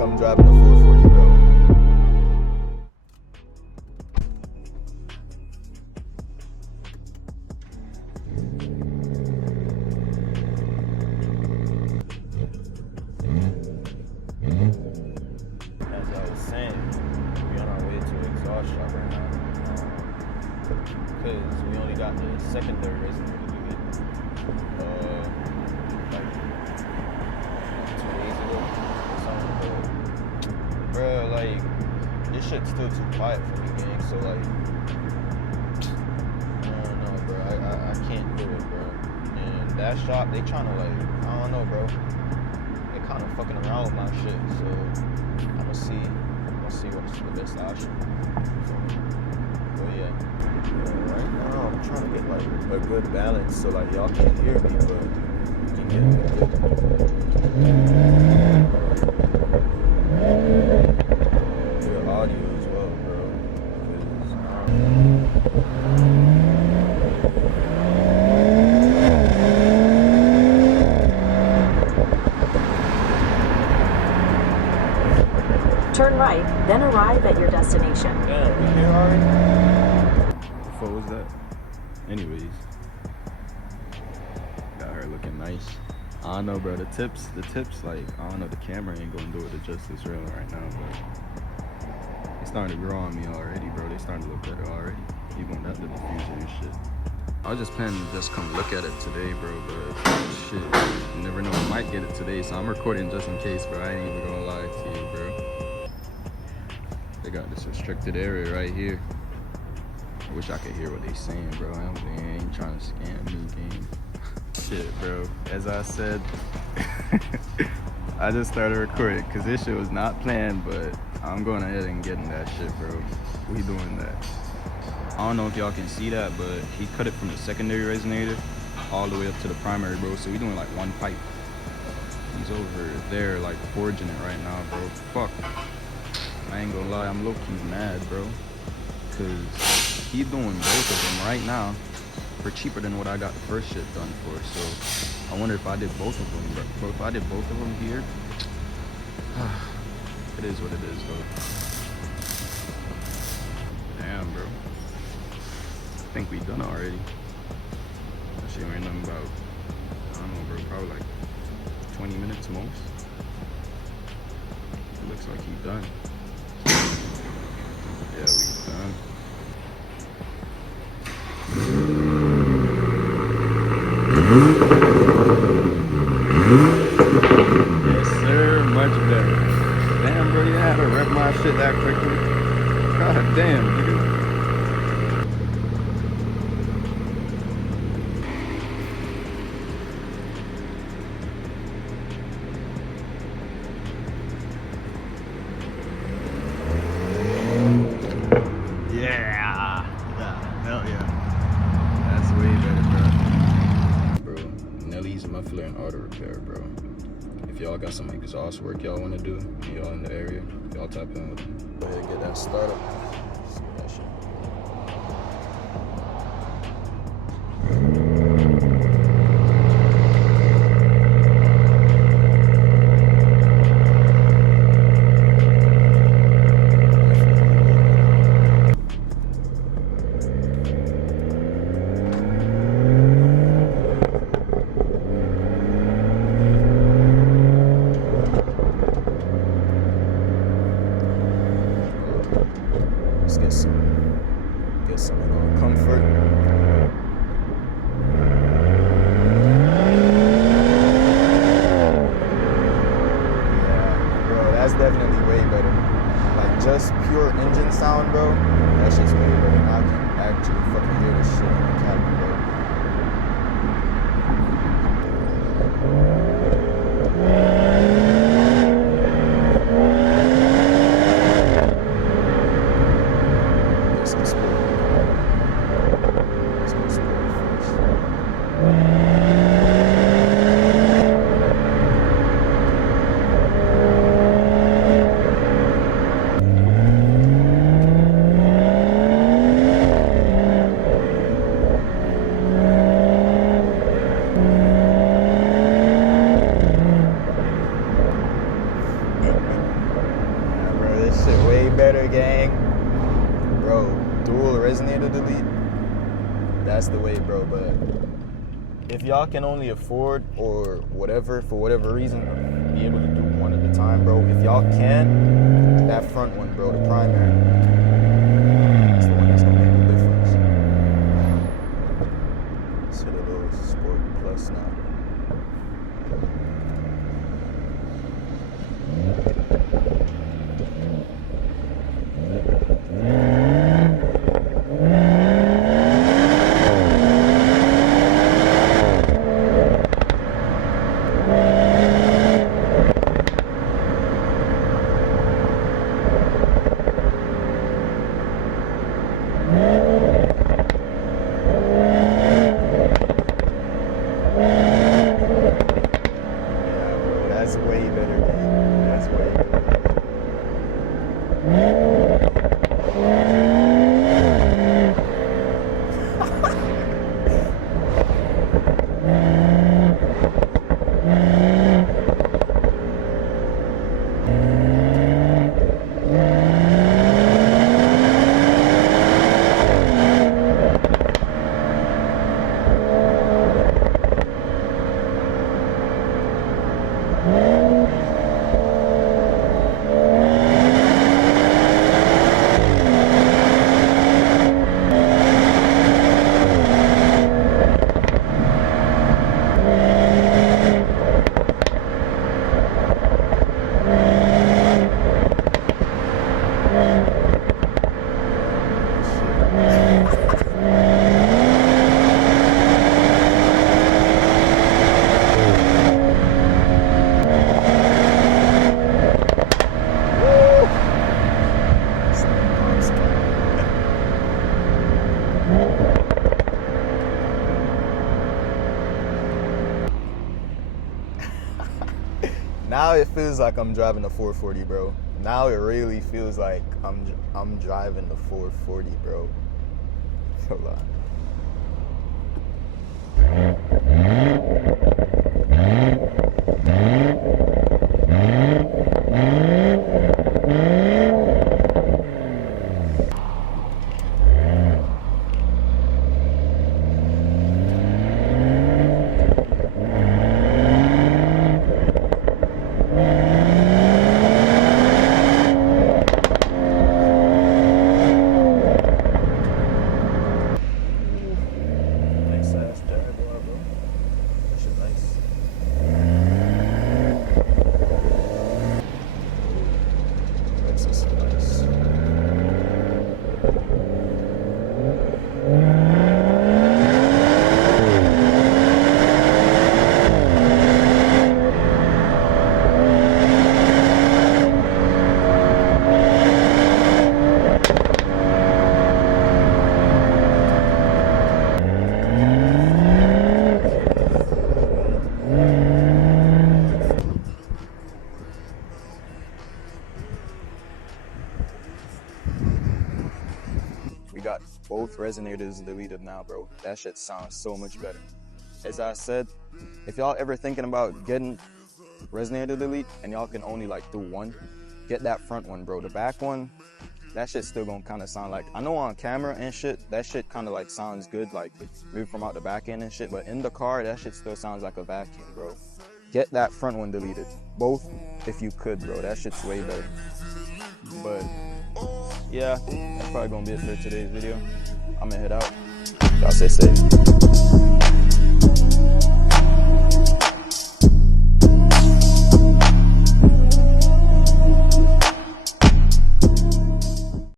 like I'm driving a 440, bro. As I was saying, we on our way to exhaust shop right now. Because we only got the secondary resonator to get like 2 days ago or something. But bro, like this shit's still too quiet for me, gang. So like, no, bro, I can't do it, bro. And that shop, they tryna like, I don't know, bro. They kind of fucking around with my shit. So I'ma see what's the best option. But yeah, right now I'm trying to get like a good balance so like y'all can hear me, but you can get good audio as well, bro. Turn right, then arrive at your destination. Damn, we here already? What was that? Anyways, got her looking nice. I don't know, bro. The tips, like, I don't know, the camera ain't gonna do it justice really right now, but it's starting to grow on me already, bro. They starting to look better already, even without the diffuser and shit. I was just planning to just come look at it today, bro, but shit, you never know, I might get it today, so I'm recording just in case, bro. I ain't even gonna lie to you, bro. They got this restricted area right here. I wish I could hear what they saying, bro. They ain't trying to scam me, game. Shit, bro. As I said, I just started recording because this shit was not planned, but I'm going ahead and getting that shit, bro. We doing that. I don't know if y'all can see that, but he cut it from the secondary resonator all the way up to the primary, bro. So we doing like one pipe. He's over there, like, forging it right now, bro. Fuck. I ain't gonna lie, I'm low-key mad, bro. Cause he's doing both of them right now for cheaper than what I got the first shit done for. So I wonder if I did both of them, bro. If I did both of them here, it is what it is, though. Damn, bro. I think we done already. That shit ain't nothing about, I don't know, bro, probably like 20 minutes most. It looks like he done. Yeah, we done. Yes, sir. Much better. Damn, bro, you had to rep my shit that quickly. God damn, dude. Muffler and auto repair, bro. If y'all got some exhaust work y'all want to do, y'all in the area, y'all tap in with them. Go ahead and get that started. See that shit. Let's get some comfort. Yeah, bro, that's definitely way better. Like, just pure engine sound, bro, that shit's way better. Now I can actually fucking hear this shit in the cabin, bro. resonator delete, that's the way, bro. But if y'all can only afford or whatever, for whatever reason, be able to do one at a time, bro. If y'all can, that front one, bro, the primary, that's the one that's gonna make the difference. Let's hit a little Sport Plus now. That's way better, man. That's way better. Now it feels like I'm driving the 440, bro. Now it really feels like I'm driving the 440, bro. Hold on. We got both resonators deleted now, bro. That shit sounds so much better. As I said, if y'all ever thinking about getting resonator delete and y'all can only like do one, get that front one, bro. The back one, that shit still gonna kind of sound like, I know on camera and shit, that shit kind of like sounds good, like maybe from out the back end and shit, but in the car, that shit still sounds like a vacuum, bro. Get that front one deleted. Both, if you could, bro. That shit's way better. But yeah, that's probably gonna be it for today's video. I'm gonna head out. Y'all stay safe.